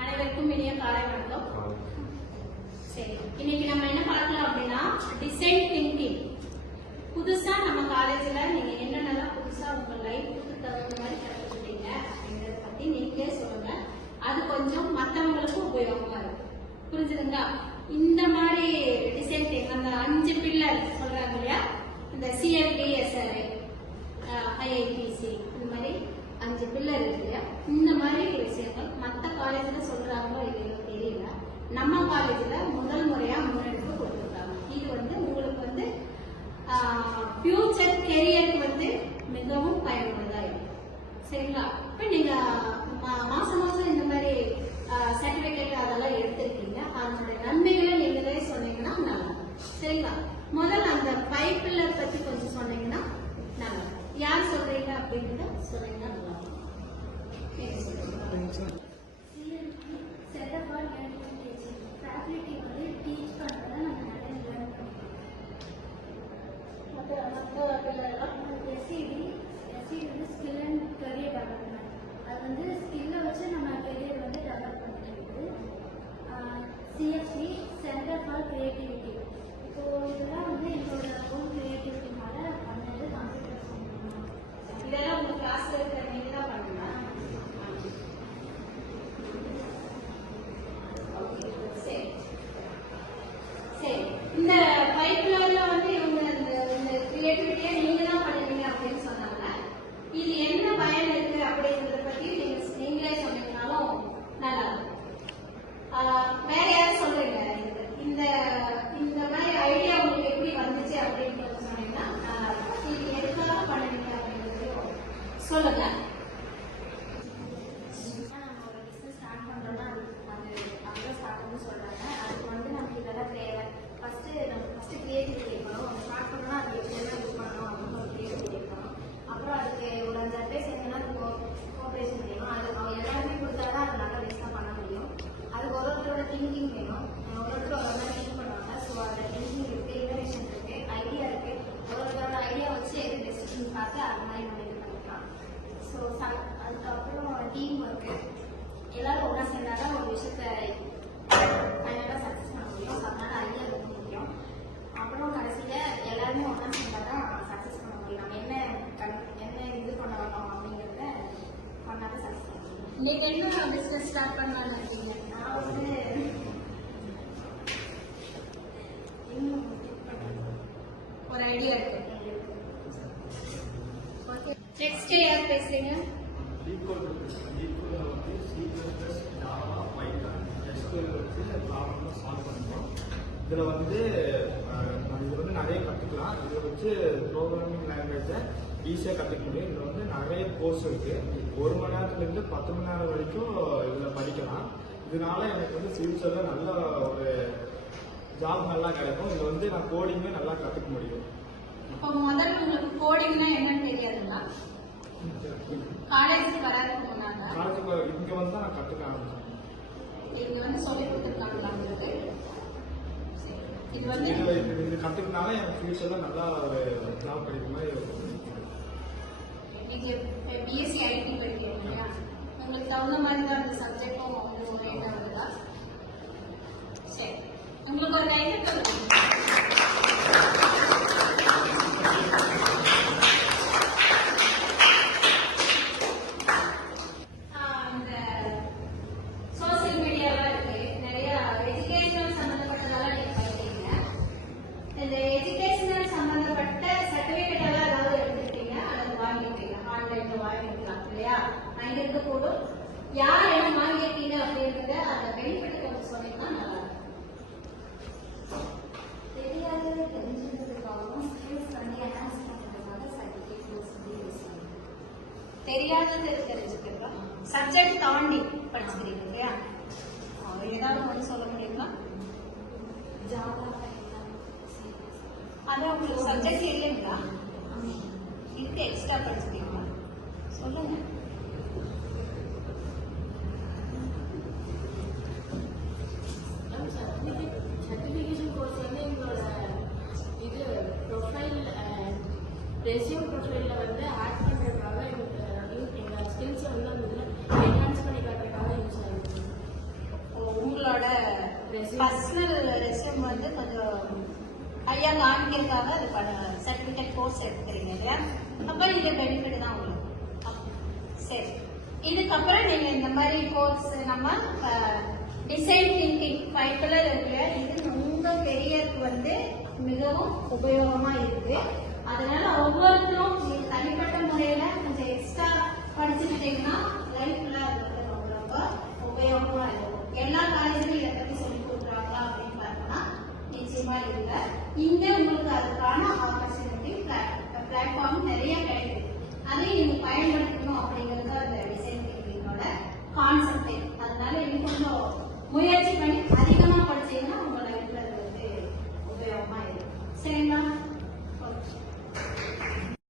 அனைவருக்கும் இனிய காலை வணக்கம். சரி, இன்னைக்கு நம்ம என்ன பார்க்கலாம் அப்படின்னா டிசைன் திங்கிங். புதுசா நம்ம காலேஜ்ல நீங்க என்னென்னலாம் புதுசா உங்க லைஃப்க்கு தகுந்த மாதிரி கற்றுக்கிட்டீங்க அப்படிங்கறத பத்தி நீங்களே சொல்லுங்க. அது கொஞ்சம் மற்றவங்களுக்கும் உபயோகமா இருக்கும். புரிஞ்சுதுங்களா? இந்த மாதிரி டிசைன் திங்கிங் அந்த 5 பில்லர் சொல்றாங்க இல்லையா, இந்த CFDSR, IITC, இந்த மாதிரி 5 பில்லர் இருக்கு இல்லையா, இந்த மாதிரி விஷயங்கள் மற்ற காலேஜ்ல சொல்றாங்களோ இல்லையோ தெரியல, நம்ம காலேஜ்ல முதல் முறையா முன்னெடுப்பு கொடுத்துருக்காங்க. இது உங்களுக்கு ஃபியூச்சர் கெரியருக்கு மிகவும் பயனுள்ளதா இருக்கும். சரிங்களா? இப்ப நீங்க மாசம் மாசம் இந்த மாதிரி சர்டிபிகேட் அதெல்லாம் எடுத்திருக்கீங்க, அதனுடைய நன்மைகளை நீங்களே சொன்னீங்கன்னா நல்லா. சரிங்களா? முதல்ல அந்த 5 பில்லர் பத்தி கொஞ்சம் சொன்னீங்கன்னா நல்லா. யார் சொல்றீங்க அப்படின்றத சொன்னீங்கன்னா நல்லா. Skill and career development. அது ஸ்கில்லை வச்சு நம்ம கெரியர் டெவலப் பண்ணிட்டு CFC சென்டர் ஃபார் கிரியேட்டிவிட்டி. இப்போ இதெல்லாம் எங்களோட ஓன் கிரியேட்டிவிட்டினால பண்ணது கம்ப்யூட்டர் சம்பந்தமா. இதெல்லாம் உங்க கிளாஸ்ல இருக்கிற நீங்க தான் பண்ணுங்க. சரி சரி, இந்த பைப்லைன்ல இவங்க இந்த கிரியேட்டிவிட்டியை நீங்க தான் பண்ணுவீங்க அப்படின்னு சொன்னாங்க. இது என்ன பயன் இருக்கு அப்படிங்கறத பத்தி நீங்களே சொன்னீங்கனாலும் நல்லா இருக்கும். வேற யாரும் சொல்றீங்க இந்த இந்த மாதிரி ஐடியா உங்களுக்கு எப்படி வந்துச்சு அப்படின்னு சொன்னீங்கன்னா நல்லா இருக்கும். இது எதுக்காக பண்ணுவீங்க அப்படிங்கறதையும் சொல்லுங்க. நம்ம ஒரு பிசினஸ் ஸ்டார்ட் பண்றோம்னா அது ஸ்டார்ட்னு சொல்றாங்க. அதுக்கு நமக்கு இதெல்லாம் தேவை. ஃபர்ஸ்ட் கிரியேட்டிவிட்டி இருக்கணும். ஸ்டார்ட் பண்ணோம்னா அது எப்படியெல்லாம் யூஸ் பண்ணணும் அப்படின்னு ஒரு கிரியேட்டிவிட்டி இருக்கணும். அப்புறம் அதுக்கு ஒரு 5 பேர் சேர்ந்தோம்னா அது கோஆபரேஷன் வேணும். அது அவங்க எல்லாருமே கொடுத்தாதான் அது நல்லா பெஸ்ட்டாக பண்ண முடியும். அதுக்கு ஒருத்தரோட திங்கிங் வேணும். ஒருத்தர் ஒரு மாதிரி திங்க் பண்ணுவாங்க. ஸோ அதில் திங்கிங் இருக்கு, இன்னோவேஷன் இருக்கு, ஐடியா இருக்கு. ஒருத்தரோட ஐடியா வச்சு எது பெஸ்ட்னு பார்த்து அது மாதிரி நம்ம இது பண்ணிக்கலாம். ஸோ அதுக்கப்புறம் டீம் ஒர்க்கு. எல்லாரும் ஒன்றா சேர்ந்தாதான் ஒரு விஷயத்தை ஃபைனலாக சக்ஸஸ் பண்ண முடியும். ஸோ அதனால ஐடியா ரொம்ப முக்கியம். அப்புறம் கடைசியில் எல்லாருமே ஒன்றா சேர்ந்தாதான் சக்ஸஸ் பண்ண முடியும். நம்ம என்ன இது பண்ண வரணும் அப்படிங்கிறத பண்ணாதான் சக்ஸஸ் பண்ண முடியும். நீங்க என்ன பிசினஸ் ஸ்டார்ட் பண்ணலாம்னு இருக்கீங்க? நான் இன்னும் ஒரு ஐடியா இருக்கு. ஓகே, நெக்ஸ்ட் யார் பேசுறீங்க? இதுல நிறைய கத்துக்கலாம். இதை வச்சு ப்ரோக்ராமிங் லாங்குவேஜை ஈஸியாக கற்றுக்க முடியும். இதில் நிறைய கோர்ஸ் இருக்கு. 1 மணி நேரத்துலேருந்து 10 மணி நேரம் வரைக்கும் இதில் படிக்கலாம். இதனால எனக்கு ஃபியூச்சர்ல நல்ல ஒரு ஜாப் நல்லா கிடைக்கும். இதில் நான் கோடிங்குமே நல்லா கற்றுக்க முடியும். இப்போ முதல்ல உங்களுக்கு கோடிங்னா என்னன்னு தெரியாதுங்களா? காலேஜுக்கு வராதுக்கு முன்னாங்க காலேஜுக்கு இங்கே தான் நான் கற்றுக்க ஆரம்பிச்சேன். இங்க சொல்லி கொடுத்துருக்காங்களா உங்களுக்கு? இது கற்றுக்கனால எனக்கு ஃபியூச்சர்ல நல்லா ஒரு ஜாப் கிடைக்கிற மாதிரி. நீங்க BSc IT படிக்கிறீங்க இல்லையா, உங்களுக்கு தகுந்த மாதிரி தான் அந்த சப்ஜெக்டும் ஒரே வருதா? சரி, உங்களுக்கு ஒரு கைது சொல்லுங்க. இருக்கக்கூடும். யார் என்ன வாங்கிட்டீங்க அப்படின்றத அந்த பெனிஃபிட் கொஞ்சம் சொன்னீங்கன்னா நல்லா இருக்கும். தெரியாதது தெரிஞ்சதுக்காகவும் ஸ்கில்ஸ் என்ஹான்ஸ் பண்ணுறதுக்காக சர்டிஃபிகேட் கோர்ஸ் யூஸ் பண்ணுவோம். தெரியாதது தெரிஞ்சுக்கிறோம். சப்ஜெக்ட் தாண்டி படிச்சுக்கிறீங்க இல்லையா? ஏதாவது ஒன்று சொல்ல முடியுங்களா? ஜாவா அது உங்களுக்கு சப்ஜெக்ட் இல்லைங்களா? இதுக்கு எக்ஸ்ட்ரா படிச்சுக்கிறீங்களா? சொல்லுங்க. சர்டிஃபிகேஷன் கோர்ஸ் எங்களோட இது ப்ரொஃபைல் ரெஸ்யூம் ப்ரொஃபைலில் ஆட் பண்ணுறதுக்காக எங்கள் ஸ்கில்ஸை அந்த பர்சனல் ரெஸ்யூம் வந்து கொஞ்சம் ஐயா காமிக்கிறதுக்காக அது சர்டிபிகேட் கோர்ஸ் எடுத்துக்கிறீங்க இல்லையா? அப்ப இது பெனிஃபிட் தான் உங்களுக்கு. சரி, இதுக்கப்புறம் நீங்க இந்த மாதிரி கோர்ஸ் நம்ம டிசைன் திங்கிங் 5 பில்லர் இருக்கு. இது உங்க கெரியருக்கு வந்து மிகவும் உபயோகமா இருக்கு. அதனால ஒவ்வொருத்தரும் நீங்க தனிப்பட்ட முறையில கொஞ்சம் எக்ஸ்ட்ரா படிச்சுக்கிட்டீங்கன்னா லைஃப்ல அது ரொம்ப ரொம்ப உபயோகமா இருக்கும். எல்லா காலேஜிலும் இதை பத்தி சொல்லி கொடுக்குறாங்களா அப்படின்னு பார்த்தோம்னா நிச்சயமா இல்லை. இங்க உங்களுக்கு அதுக்கான ஆப்பர்ச்சுனிட்டி பிளாட்ஃபார்ம் நிறைய கிடைக்குது. அதையும் நீங்க பயன்படுத்தணும் அப்படிங்கிறது அந்த டிசைன் திங்கிங்கோட கான்செப்ட்.